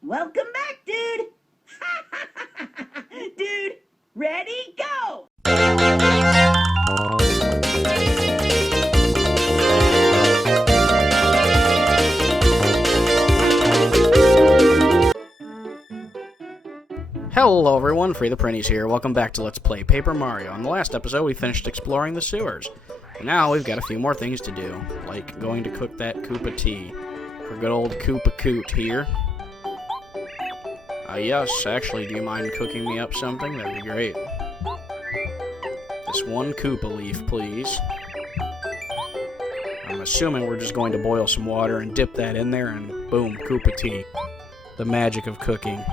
Welcome back, dude. Dude, ready, go! Hello everyone, Free the Prinnies here. Welcome back to Let's Play Paper Mario. In the last episode, we finished exploring the sewers. Now we've got a few more things to do, like going to cook that Koopa tea for good old Koopa Coot here. Yes, actually, do you mind cooking me up something? That'd be great. This one Koopa leaf, please. I'm assuming we're just going to boil some water and dip that in there, and boom, Koopa tea. The magic of cooking.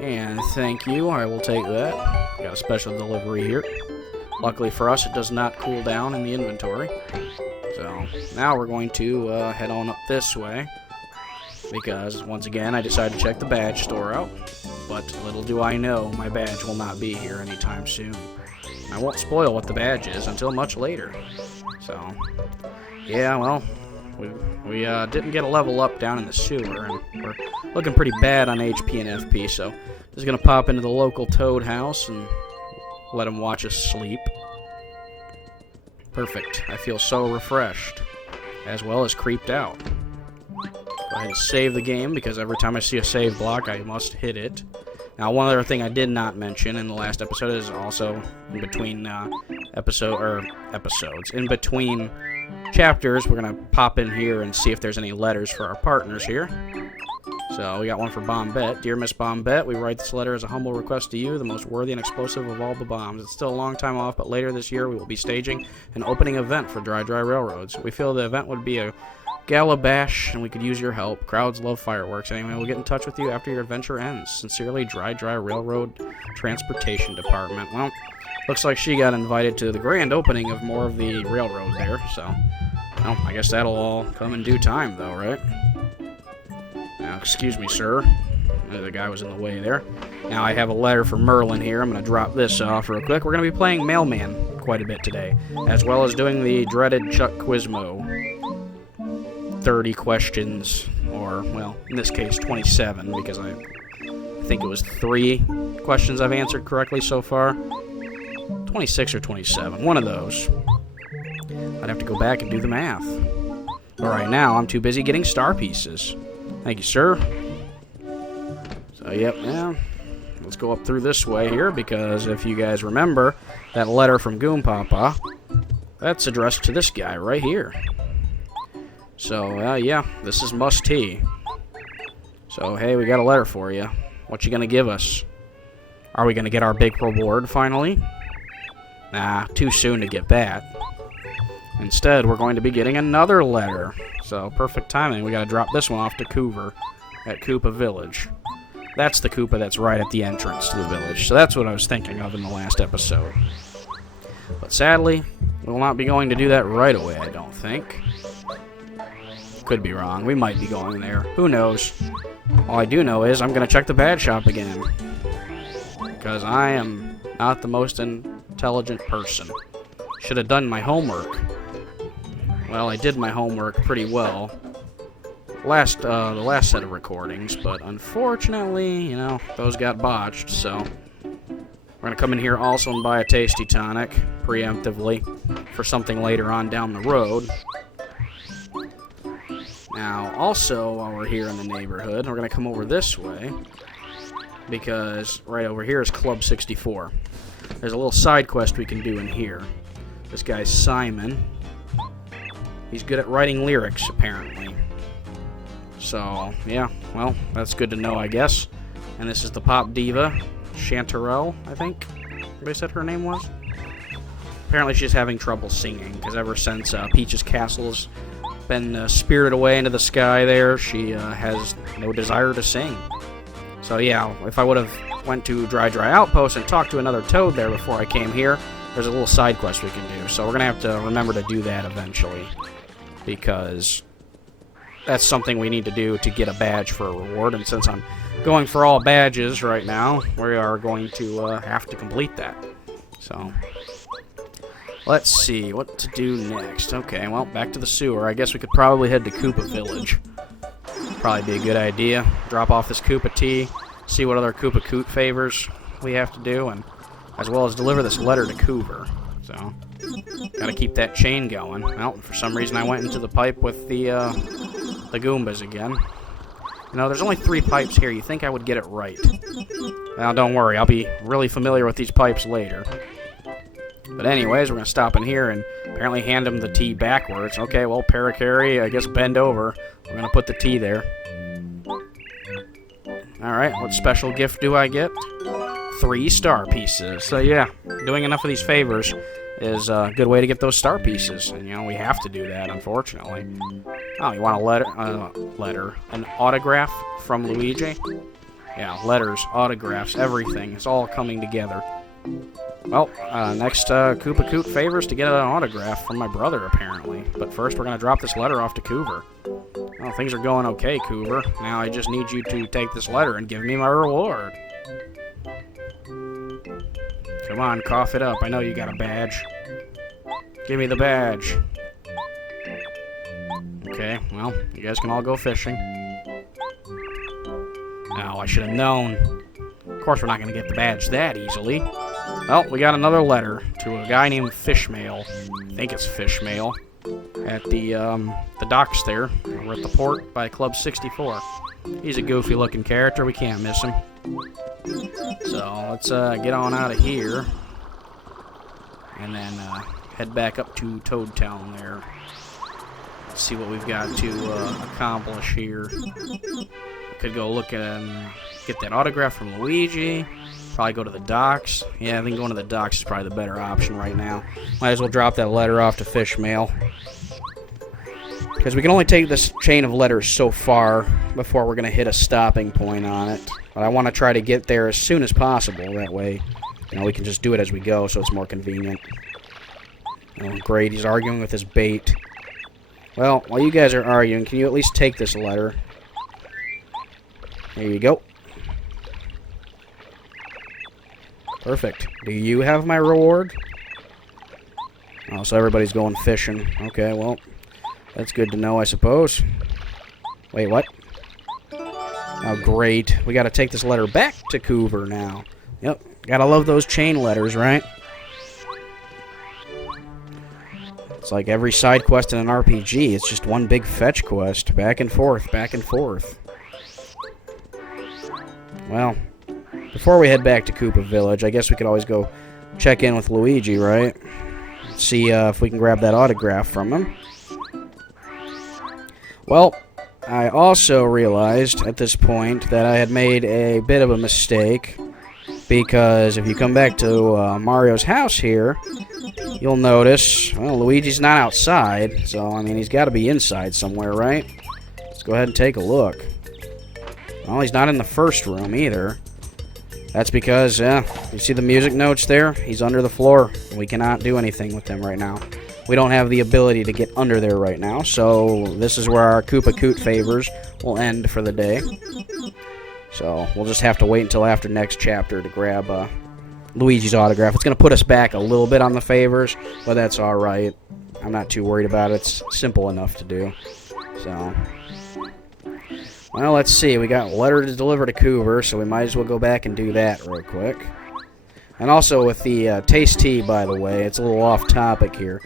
And thank you, I will take that. Got a special delivery here. Luckily for us, it does not cool down in the inventory. So, now we're going to head on up this way. Because, once again, I decided to check the badge store out. But little do I know, my badge will not be here anytime soon. I won't spoil what the badge is until much later. So, yeah, well, we didn't get a level up down in the sewer, and we're looking pretty bad on HP and FP, so just gonna pop into the local Toad house and let him watch us sleep. Perfect. I feel so refreshed, as well as creeped out. Go ahead and save the game, because every time I see a save block, I must hit it. Now, one other thing I did not mention in the last episode is also in between episodes. In between chapters, we're going to pop in here and see if there's any letters for our partners here. So, we got one for Bombette. Dear Miss Bombette, we write this letter as a humble request to you, the most worthy and explosive of all the bombs. It's still a long time off, but later this year we will be staging an opening event for Dry Dry Railroads. We feel the event would be a gala bash, and we could use your help. Crowds love fireworks. Anyway, we'll get in touch with you after your adventure ends. Sincerely, Dry Dry Railroad Transportation Department. Well, looks like she got invited to the grand opening of more of the railroad there, so, well, I guess that'll all come in due time, though, right? Now, excuse me, sir. The guy was in the way there. Now, I have a letter for Merlin here. I'm going to drop this off real quick. We're going to be playing Mailman quite a bit today, as well as doing the dreaded Chuck Quizmo. 30 questions, or, well, in this case, 27, because I think it was 3 questions I've answered correctly so far. 26 or 27, one of those. I'd have to go back and do the math. But right now, I'm too busy getting star pieces. Thank you, sir. So, yep, yeah. Let's go up through this way here, because if you guys remember, that letter from Goompapa, that's addressed to this guy right here. So, yeah, this is must-tea. So, hey, we got a letter for you. What you gonna give us? Are we gonna get our big reward, finally? Nah, too soon to get that. Instead, we're going to be getting another letter. So, perfect timing. We gotta drop this one off to Coover at Koopa Village. That's the Koopa that's right at the entrance to the village. So that's what I was thinking of in the last episode. But sadly, we will not be going to do that right away, I don't think. Could be wrong. We might be going there. Who knows? All I do know is I'm going to check the badge shop again. Because I am not the most intelligent person. Should have done my homework. Well, I did my homework pretty well. The last set of recordings, but unfortunately, you know, those got botched, so we're going to come in here also and buy a tasty tonic, preemptively, for something later on down the road. Now, also, while we're here in the neighborhood, we're going to come over this way, because right over here is Club 64. There's a little side quest we can do in here. This guy's Simon. He's good at writing lyrics, apparently. So, yeah, well, that's good to know, I guess. And this is the pop diva, Chanterelle, I think they said her name was. Apparently she's having trouble singing, because ever since Peach's Castle's been spirited away into the sky there, she has no desire to sing. So yeah, if I would have went to Dry Dry Outpost and talked to another Toad there before I came here, there's a little side quest we can do. So we're going to have to remember to do that eventually, because that's something we need to do to get a badge for a reward, and since I'm going for all badges right now, we are going to have to complete that. So, let's see what to do next. Okay, well, back to the sewer. I guess we could probably head to Koopa Village. Probably be a good idea. Drop off this Koopa tea, see what other Koopa Coot favors we have to do, and as well as deliver this letter to Coover. So, gotta keep that chain going. Well, for some reason I went into the pipe with the Goombas again. You know, there's only 3 pipes here. You think I would get it right. Well, don't worry. I'll be really familiar with these pipes later. But anyways, we're going to stop in here and apparently hand him the tea backwards. Okay, well, Parakarry, I guess bend over. We're going to put the tea there. Alright, what special gift do I get? 3 star pieces. So yeah, doing enough of these favors is a good way to get those star pieces. And, you know, we have to do that, unfortunately. Oh, you want a an autograph from Luigi? Yeah, letters, autographs, everything. It's all coming together. Well, next Koopa Coot favors to get an autograph from my brother, apparently. But first, we're going to drop this letter off to Coover. Well, things are going okay, Coover. Now I just need you to take this letter and give me my reward. Come on, cough it up. I know you got a badge. Give me the badge. Okay, well, you guys can all go fishing. Oh, I should have known. Of course, we're not going to get the badge that easily. Well, we got another letter to a guy named Fishmail. I think it's Fishmail. At the docks there. We're at the port by Club 64. He's a goofy-looking character. We can't miss him. So, let's get on out of here. And then head back up to Toad Town there. Let's see what we've got to accomplish here. Could go look at and get that autograph from Luigi. Probably go to the docks. Yeah, I think going to the docks is probably the better option right now. Might as well drop that letter off to Fishmail. Because we can only take this chain of letters so far before we're going to hit a stopping point on it. But I want to try to get there as soon as possible. That way, you know, we can just do it as we go, so it's more convenient. Oh, great. He's arguing with his bait. Well, while you guys are arguing, can you at least take this letter? There you go. Perfect. Do you have my reward? Oh, so everybody's going fishing. Okay, well, that's good to know, I suppose. Wait, what? Oh, great. We gotta take this letter back to Coover now. Yep. Gotta love those chain letters, right? It's like every side quest in an RPG. It's just one big fetch quest. Back and forth, back and forth. Well, before we head back to Koopa Village, I guess we could always go check in with Luigi, right? See if we can grab that autograph from him. Well, I also realized at this point that I had made a bit of a mistake, because if you come back to Mario's house here, you'll notice, well, Luigi's not outside, so, I mean, he's got to be inside somewhere, right? Let's go ahead and take a look. Well, he's not in the first room either. That's because, you see the music notes there? He's under the floor. We cannot do anything with him right now. We don't have the ability to get under there right now, so this is where our Koopa Coot favors will end for the day. So we'll just have to wait until after next chapter to grab Luigi's autograph. It's going to put us back a little bit on the favors, but that's alright. I'm not too worried about it. It's simple enough to do. So, well, let's see. We got a letter to deliver to Coover, so we might as well go back and do that real quick. And also with the taste tea, by the way, it's a little off topic here,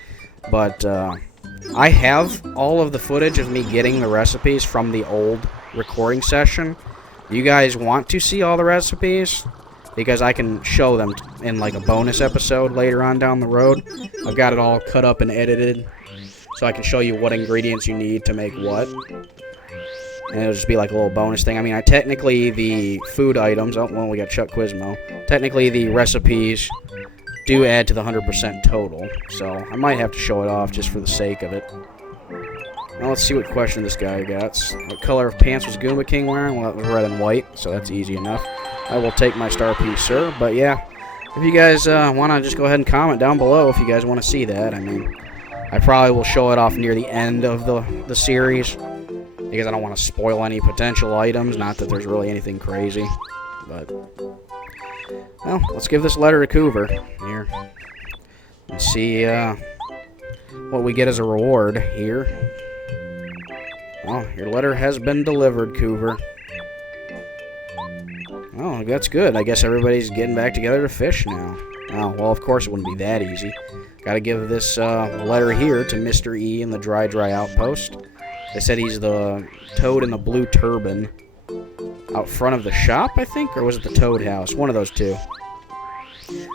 but I have all of the footage of me getting the recipes from the old recording session. You guys want to see all the recipes? Because I can show them in like a bonus episode later on down the road. I've got it all cut up and edited, so I can show you what ingredients you need to make what. And it'll just be like a little bonus thing. I mean, technically the food items, oh, well, we got Chuck Quizmo. Technically the recipes do add to the 100% total, so I might have to show it off just for the sake of it. Now let's see what question this guy got. What color of pants was Goomba King wearing? Well, it was red and white, so that's easy enough. I will take my star piece, sir. But yeah, if you guys want to just go ahead and comment down below if you guys want to see that. I mean, I probably will show it off near the end of the series, because I don't want to spoil any potential items. Not that there's really anything crazy, but, well, let's give this letter to Coover here and see what we get as a reward here. Well, your letter has been delivered, Coover. Oh, that's good. I guess everybody's getting back together to fish now. Oh, well, of course it wouldn't be that easy. Gotta give this letter here to Mr. E in the Dry Outpost. They said he's the toad in the blue turban out front of the shop, I think? Or was it the Toad House? One of those two.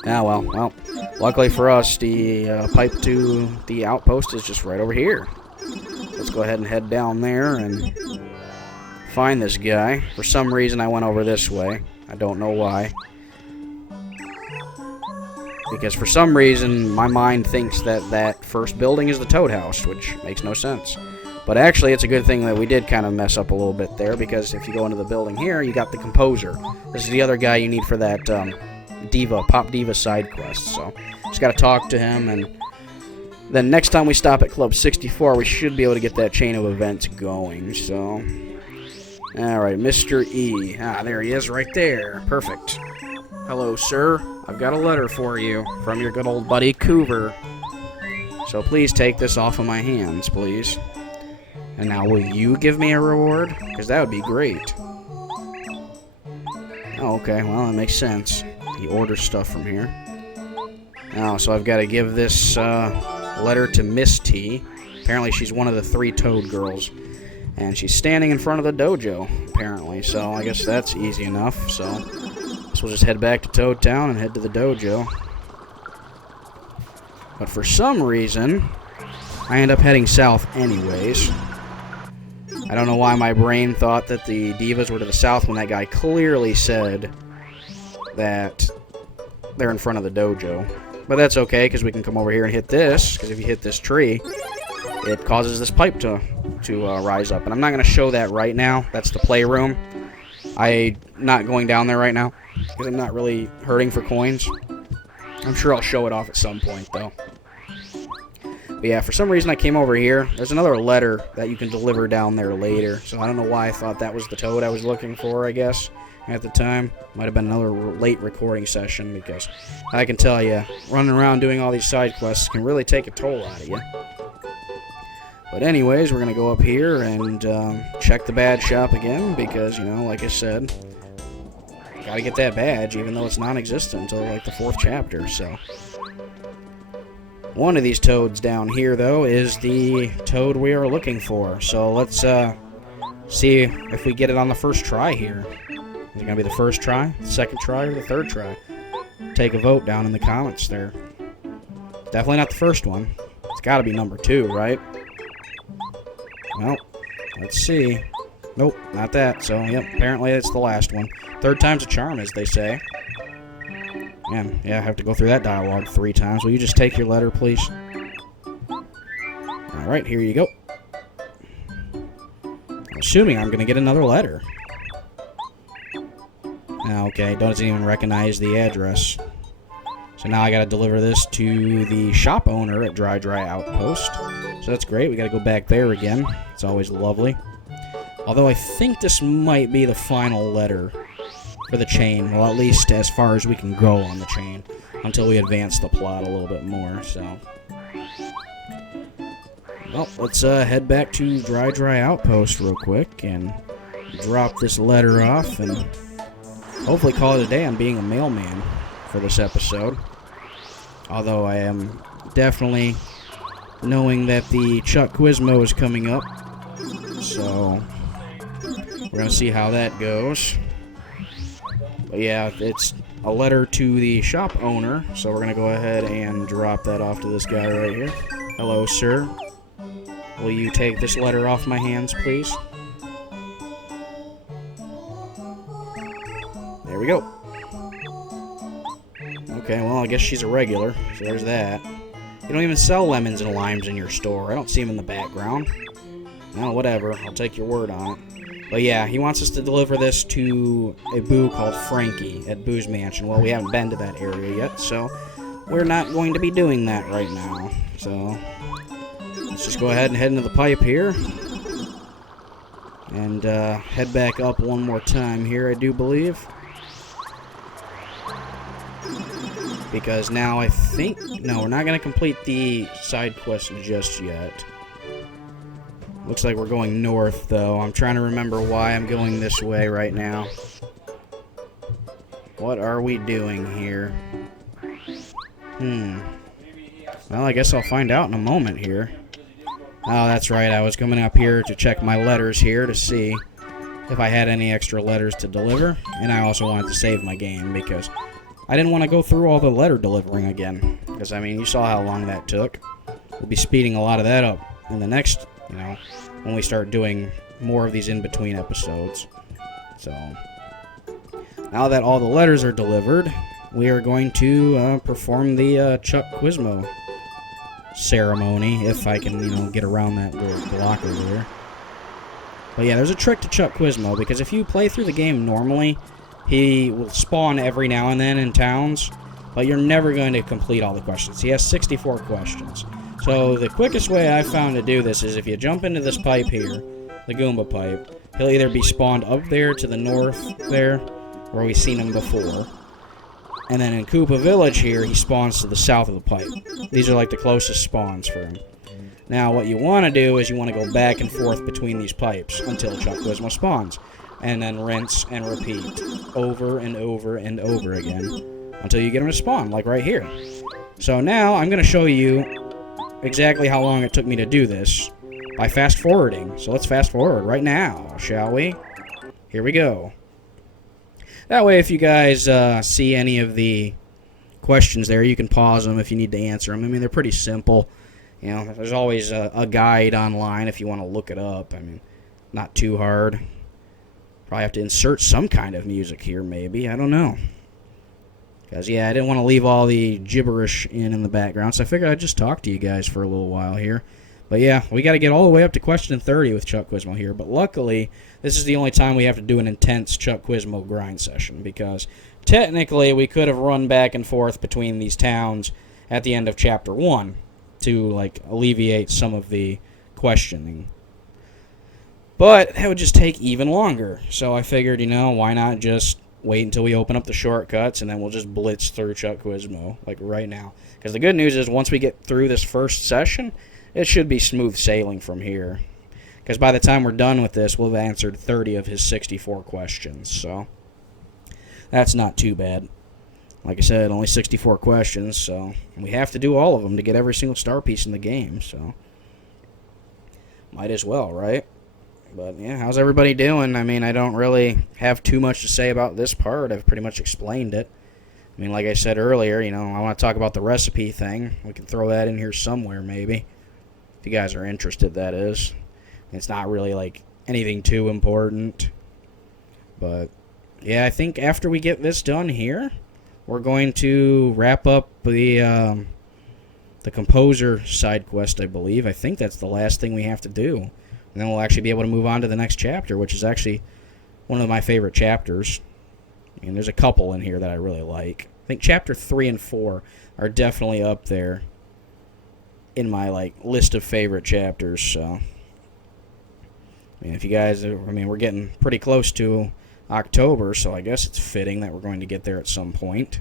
Ah, well, luckily for us, the pipe to the outpost is just right over here. Let's go ahead and head down there and find this guy. For some reason, I went over this way. I don't know why. Because for some reason, my mind thinks that that first building is the Toad House, which makes no sense. But actually, it's a good thing that we did kind of mess up a little bit there, because if you go into the building here, you got the Composer. This is the other guy you need for that Pop Diva side quest. So, just gotta talk to him, and then next time we stop at Club 64, we should be able to get that chain of events going. So, alright, Mr. E. Ah, there he is right there. Perfect. Hello, sir. I've got a letter for you from your good old buddy, Coover. So please take this off of my hands, please. And now, will you give me a reward? Because that would be great. Oh, okay. Well, that makes sense. He orders stuff from here. Oh, so I've got to give this letter to Miss T. Apparently, she's one of the 3 Toad girls. And she's standing in front of the dojo, apparently. So I guess that's easy enough. So we'll just head back to Toad Town and head to the dojo. But for some reason, I end up heading south anyways. I don't know why my brain thought that the divas were to the south when that guy clearly said that they're in front of the dojo. But that's okay, because we can come over here and hit this, because if you hit this tree, it causes this pipe to rise up. And I'm not going to show that right now. That's the playroom. I'm not going down there right now, because I'm not really hurting for coins. I'm sure I'll show it off at some point, though. But yeah, for some reason I came over here. There's another letter that you can deliver down there later. So I don't know why I thought that was the toad I was looking for, I guess, at the time. Might have been another late recording session, because I can tell you, running around doing all these side quests can really take a toll out of you. But anyways, we're going to go up here and check the badge shop again, because, you know, like I said, gotta get that badge, even though it's non-existent until, like, the 4th chapter, so. One of these toads down here, though, is the toad we are looking for. So let's see if we get it on the first try here. Is it going to be the first try, the second try, or the third try? Take a vote down in the comments there. Definitely not the first one. It's got to be number 2, right? Well, let's see. Nope, not that. So, yep, apparently it's the last one. 3rd time's a charm, as they say. Man, yeah, I have to go through that dialogue 3 times. Will you just take your letter, please? Alright, here you go. I'm assuming I'm going to get another letter. Okay, doesn't even recognize the address. So now I got to deliver this to the shop owner at Dry Outpost. So that's great. We got to go back there again. It's always lovely. Although I think this might be the final letter for the chain, well, at least as far as we can go on the chain, until we advance the plot a little bit more, so. Well, let's head back to Dry Outpost real quick, and drop this letter off, and hopefully call it a day on being a mailman for this episode. Although I am definitely knowing that the Chuck Quizmo is coming up, so we're going to see how that goes. But yeah, it's a letter to the shop owner, so we're going to go ahead and drop that off to this guy right here. Hello, sir. Will you take this letter off my hands, please? There we go. Okay, well, I guess she's a regular, so there's that. You don't even sell lemons and limes in your store. I don't see them in the background. No, whatever. I'll take your word on it. But yeah, he wants us to deliver this to a boo called Frankie at Boo's Mansion. Well, we haven't been to that area yet, so we're not going to be doing that right now. So let's just go ahead and head into the pipe here. And head back up one more time here, I do believe. Because now I think... No, we're not going to complete the side quest just yet. Looks like we're going north, though. I'm trying to remember why I'm going this way right now. What are we doing here? Well, I guess I'll find out in a moment here. Oh, that's right. I was coming up here to check my letters here to see if I had any extra letters to deliver. And I also wanted to save my game because I didn't want to go through all the letter delivering again. Because, I mean, you saw how long that took. We'll be speeding a lot of that up in the next, when we start doing more of these in-between episodes. So, now that all the letters are delivered, we are going to perform the Chuck Quizmo ceremony, if I can, get around that little block over there. But yeah, there's a trick to Chuck Quizmo, because if you play through the game normally, he will spawn every now and then in towns, but you're never going to complete all the questions. He has 64 questions. So the quickest way I found to do this is if you jump into this pipe here, the Goomba pipe, he'll either be spawned up there to the north there, where we've seen him before, and then in Koopa Village here, he spawns to the south of the pipe. These are like the closest spawns for him. Now, what you want to do is you want to go back and forth between these pipes until Chuck Quizmo spawns. And then rinse and repeat over and over and over again until you get him to spawn, like right here. So now, I'm going to show you exactly how long it took me to do this by fast-forwarding. So let's fast-forward right now, shall we? Here we go. That way, if you guys see any of the questions there, you can pause them if you need to answer them. I mean, they're pretty simple. There's always a guide online if you want to look it up. I mean, not too hard. Probably have to insert some kind of music here, maybe. I don't know. Because, yeah, I didn't want to leave all the gibberish in the background, so I figured I'd just talk to you guys for a little while here. But yeah, we got to get all the way up to question 30 with Chuck Quizmo here. But luckily, this is the only time we have to do an intense Chuck Quizmo grind session. Because technically, we could have run back and forth between these towns at the end of Chapter 1 to, alleviate some of the questioning. But that would just take even longer. So I figured, why not just wait until we open up the shortcuts and then we'll just blitz through Chuck Quizmo, right now. Because the good news is once we get through this first session, it should be smooth sailing from here. Because by the time we're done with this, we'll have answered 30 of his 64 questions. So that's not too bad. Like I said, only 64 questions, so we have to do all of them to get every single star piece in the game. So might as well, right? But yeah, how's everybody doing? I mean, I don't really have too much to say about this part. I've pretty much explained it. I mean, like I said earlier, I want to talk about the recipe thing. We can throw that in here somewhere, maybe. If you guys are interested, that is. It's not really, anything too important. But, yeah, I think after we get this done here, we're going to wrap up the composer side quest, I believe. I think that's the last thing we have to do. And then we'll actually be able to move on to the next chapter, which is actually one of my favorite chapters. And there's a couple in here that I really like. I think chapter 3 and 4 are definitely up there in my list of favorite chapters. So, I mean, if you guys, we're getting pretty close to October, so I guess it's fitting that we're going to get there at some point.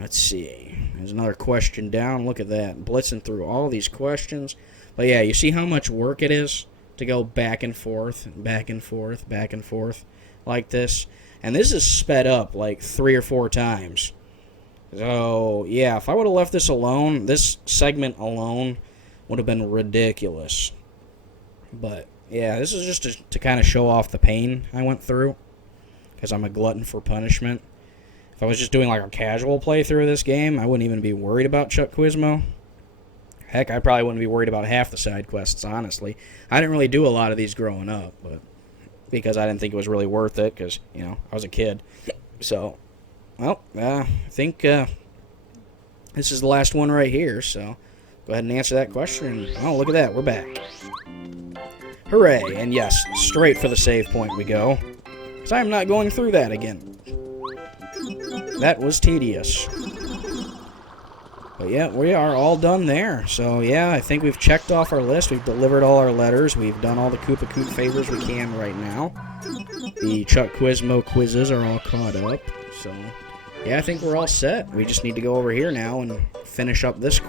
Let's see. There's another question down. Look at that. Blitzing through all these questions. But yeah, you see how much work it is to go back and forth, back and forth, back and forth like this. And this is sped up 3 or 4 times. So, yeah, if I would have left this alone, this segment alone would have been ridiculous. But, yeah, this is just to kind of show off the pain I went through. Because I'm a glutton for punishment. If I was just doing a casual playthrough of this game, I wouldn't even be worried about Chuck Quizmo. Heck, I probably wouldn't be worried about half the side quests, honestly. I didn't really do a lot of these growing up, but because I didn't think it was really worth it, because, I was a kid. So, well, I think this is the last one right here, so go ahead and answer that question. And, oh, look at that, we're back. Hooray, and yes, straight for the save point we go, because I am not going through that again. That was tedious. But yeah, we are all done there. So yeah, I think we've checked off our list. We've delivered all our letters. We've done all the Koopa Koot favors we can right now. The Chuck Quizmo quizzes are all caught up. So yeah, I think we're all set. We just need to go over here now and finish up this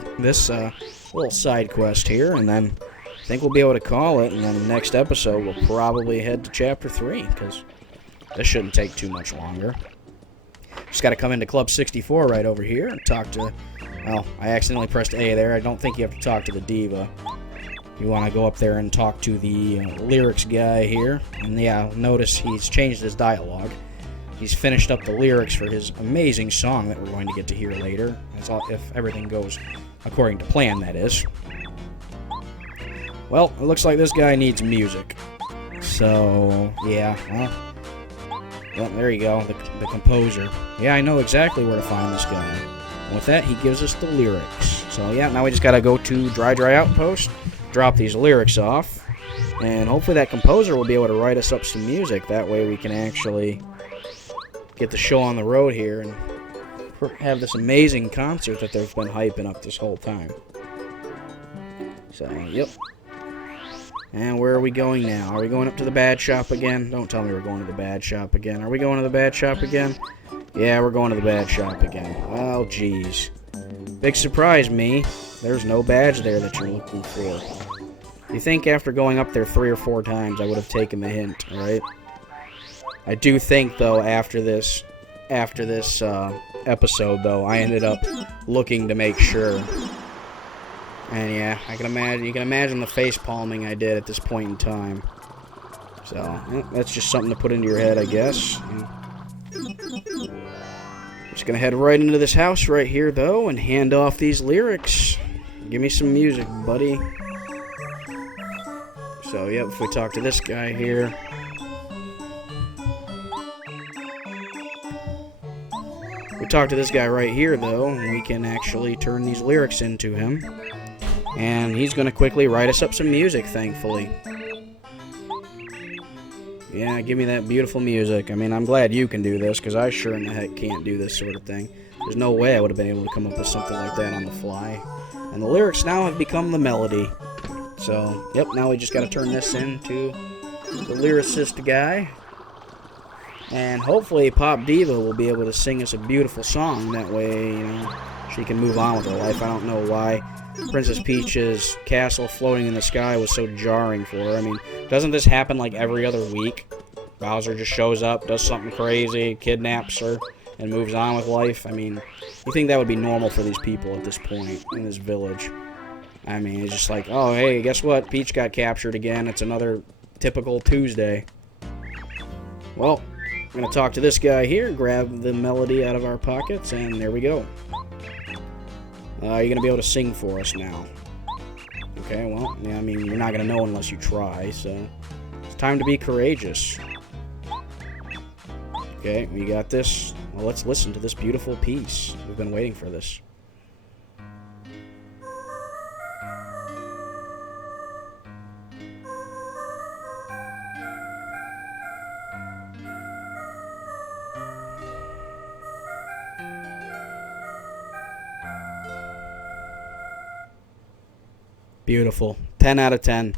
little side quest here, and then I think we'll be able to call it, and then the next episode we'll probably head to Chapter 3, because this shouldn't take too much longer. Just got to come into Club 64 right over here and talk to... Well, I accidentally pressed A there. I don't think you have to talk to the diva. You want to go up there and talk to the lyrics guy here. And yeah, notice he's changed his dialogue. He's finished up the lyrics for his amazing song that we're going to get to hear later. That's all, if everything goes according to plan, that is. Well, it looks like this guy needs music. So, yeah, well, there you go, the composer. Yeah, I know exactly where to find this guy. And with that, he gives us the lyrics. So, yeah, now we just gotta go to Dry Outpost, drop these lyrics off, and hopefully that composer will be able to write us up some music. That way we can actually get the show on the road here and have this amazing concert that they've been hyping up this whole time. So, yep. And where are we going now? Are we going up to the bad shop again? Don't tell me we're going to the bad shop again. Are we going to the bad shop again? Yeah, we're going to the bad shop again. Well, geez. Big surprise, me. There's no badge there that you're looking for. You think after going up there 3 or 4 times I would have taken the hint, right? I do think, though, after this episode, though, I ended up looking to make sure. And yeah, you can imagine the face palming I did at this point in time. So, yeah, that's just something to put into your head, I guess. Just gonna head right into this house right here, though, and hand off these lyrics. Give me some music, buddy. So, yep, if we talk to this guy here. We talk to this guy right here, though, and we can actually turn these lyrics into him. And he's going to quickly write us up some music, thankfully. Yeah, give me that beautiful music. I mean, I'm glad you can do this, because I sure in the heck can't do this sort of thing. There's no way I would have been able to come up with something like that on the fly. And the lyrics now have become the melody. So, yep, now we just got to turn this into the lyricist guy. And hopefully Pop Diva will be able to sing us a beautiful song. That way, you know, she can move on with her life. I don't know why Princess Peach's castle floating in the sky was so jarring for her. I mean, doesn't this happen like every other week? Bowser just shows up, does something crazy, kidnaps her, and moves on with life. I mean, you think that would be normal for these people at this point in this village? I mean, it's just like, oh, hey, guess what? Peach got captured again. It's another typical Tuesday. Well, I'm going to talk to this guy here, grab the melody out of our pockets, and there we go. You're going to be able to sing for us now. Okay, well, yeah, I mean, you're not going to know unless you try, so it's time to be courageous. Okay, we got this. Well, let's listen to this beautiful piece. We've been waiting for this. Beautiful. 10 out of 10.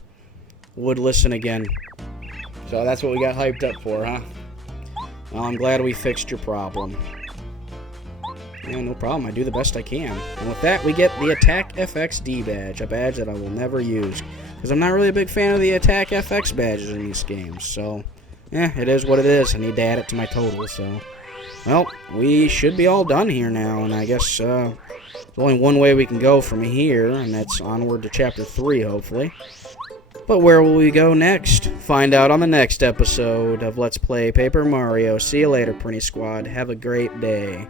Would listen again. So that's what we got hyped up for, huh? Well, I'm glad we fixed your problem. Yeah, no problem. I do the best I can. And with that, we get the Attack FXD badge. A badge that I will never use. Because I'm not really a big fan of the Attack FX badges in these games. So, yeah, it is what it is. I need to add it to my total, so... Well, we should be all done here now. And I guess, there's only one way we can go from here, and that's onward to Chapter 3, hopefully. But where will we go next? Find out on the next episode of Let's Play Paper Mario. See you later, Prinny Squad. Have a great day.